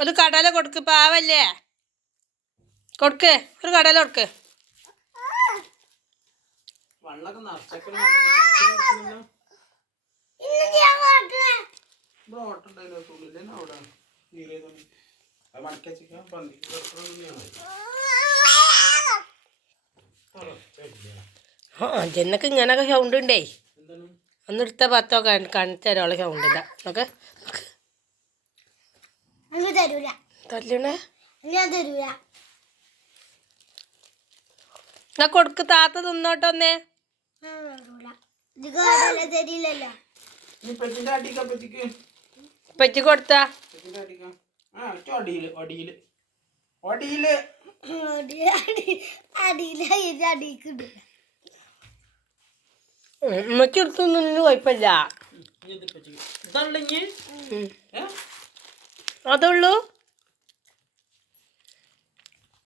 ഒരു കടല കൊടുക്ക് പാവല്ലേ കൊടുക്ക് ഒരു കടല കൊടുക്ക് ജന്നക്ക് ഇങ്ങനൊക്കെ സൗണ്ട് ഉണ്ടേ ഒന്നെടുത്ത പത്തോ കാണിച്ചു തരാനുള്ള സൗണ്ട് ഇല്ല നോക്കെ തല്ലണേ എന്നാ കൊടുക്ക് താത്ത തിന്നോട്ടൊന്നേ പറ്റി കൊടുത്താ ഉമ്മക്ക് എടുത്തൊന്നും കുഴപ്പമില്ല അതുള്ളൂ